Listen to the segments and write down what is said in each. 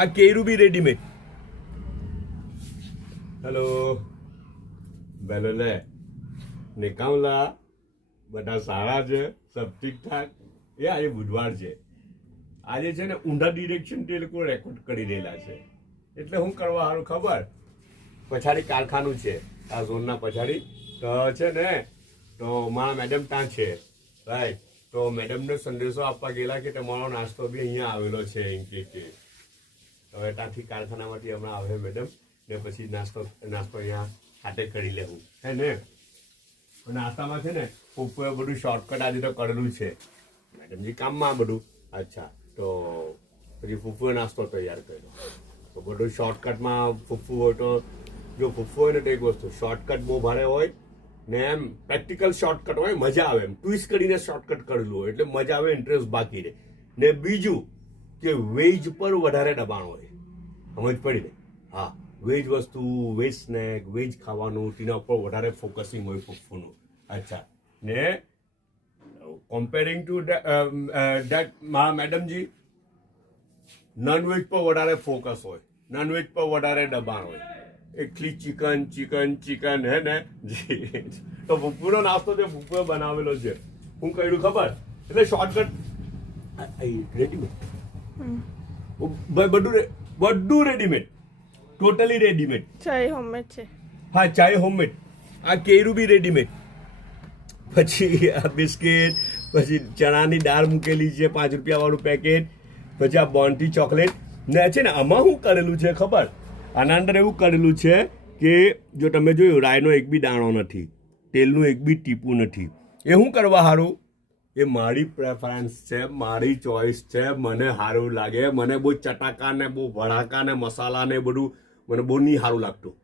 આ કેરું બી readymade. Hello bellow લે નિકામલા બધા સારા છે, સબ ઠીક ઠાક. એ આજે બુધવાર છે, આજે છે ને ઊંધા ડિરેક્શન તે લોકો રેકોર્ડ કરી રહેલા છે. એટલે હું કરવા સારું ખબર, પછાડી કારખાનું છે આ ઝોનના પછાડી તો છે ને, તો મારા મેડમ ત્યાં છે રાઈટ. તો મેડમને સંદેશો આપવા ગયેલા કે તમારો નાસ્તો બી અહીંયા આવેલો છે એમ કે હવે ત્યાંથી કારખાનામાંથી હમણાં આવે મેડમ ને પછી નાસ્તો અહીંયા હાથે કરી લેવું હે ને. નાસ્તામાં છે ને પપ્પુએ બધું શોર્ટકટ આજે તો કરેલું છે મેડમજી કામમાં બધું. અચ્છા તો પછી પપ્પુએ નાસ્તો તૈયાર કર્યો તો બધું શોર્ટકટમાં પપ્પુ હોય તો જો પપ્પુ હોય ને તો એક વસ્તુ શોર્ટકટ બહુ ભારે હોય ને એમ પ્રેક્ટિકલ શોર્ટકટ હોય મજા આવે એમ ટ્વિસ્ટ કરીને શોર્ટકટ કરેલું હોય એટલે મજા આવે, ઇન્ટરેસ્ટ બાકી રહે. ને બીજું કે વેજ પર વધારે દબાણ હોય, સમજ પડી ને. હા વેજ વસ્તુ, વેજ સ્નેક, વેજ ખાવાનું તેના ઉપર વધારે ફોકસિંગ હોય પપ્પુનું. અચ્છા ને કમ્પેરિંગ ટુ ડેટ મારા મેડમજી નોનવેજ પર વધારે ફોકસ હોય, નોનવેજ પર વધારે દબાણ હોય. એકલી ચિકન ચિકન ચિકન હે ને જી. તો પપ્પુનો નાસ્તો તે પપ્પુએ બનાવેલો છે. હું કહ્યું ખબર એટલે શોર્ટકટ રેડીમેડ બધું રેડીમેડ, ટોટલી રેડીમેડ. ચાય હોમમેડ છે. હા ચાય હોમમેડ. આ કેરું બી રેડીમેડ. પછી આ બિસ્કિટ, પછી ચણાની દાળ મૂકેલી છે 5 રૂપિયાવાળું પેકેટ, પછી આ બોન્ટી ચોકલેટ ને છે ને આમાં શું કરેલું છે ખબર, આના અંદર એવું કરેલું છે કે જો તમે જોયું રાયનો એક બી દાણો નથી, તેલનું એક બી ટીપું નથી. એ શું કરવા સારું, એ મારી પ્રેફરન્સ છે, મારી ચોઈસ છે, મને સારું લાગે. મને બહુ ચટાકા ને બહુ ભડાકા ને મસાલા ને બધું મને બહુ નહીં સારું લાગતું.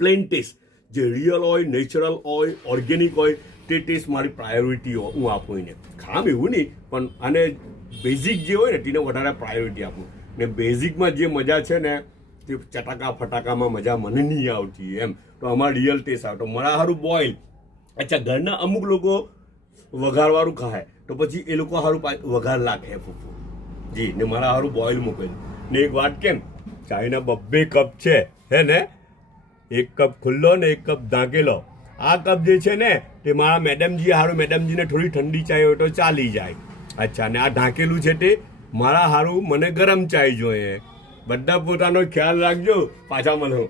પ્લેન ટેસ્ટ જે રિયલ હોય, નેચરલ હોય, ઓર્ગેનિક હોય તે ટેસ્ટ મારી પ્રાયોરિટી હું આપું એને. ખામ એવું નહીં પણ આને બેઝિક જે હોય ને તેને વધારે પ્રાયોરિટી આપું. ને બેઝિકમાં જે મજા છે ને તે ચટાકા ફટાકામાં મજા મને નહીં આવતી એમ. તો અમારે રિયલ ટેસ્ટ આવે. તો મારા સારું બોઇલ. અચ્છા ઘરના અમુક લોકો વઘારવાળું ખાય તો પછી એ લોકો સારું વઘાર લાગે પપ્પુ જી, ને મારા સારું બોઇલ મૂકેલું. ને એક વાત કેમ, ચાયના 2 કપ છે હે ને, 1 કપ ખુલ્લો ને 1 કપ ઢાંકેલો. આ કપ જે છે ને તે મારા મેડમજી સારું, મેડમજીને થોડી ઠંડી ચાય હોય તો ચાલી જાય. અચ્છા ને આ ઢાંકેલું છે તે મારા સારું, મને ગરમ ચાય જોઈએ. બધા પોતાનો ખ્યાલ રાખજો, પાછા મળો.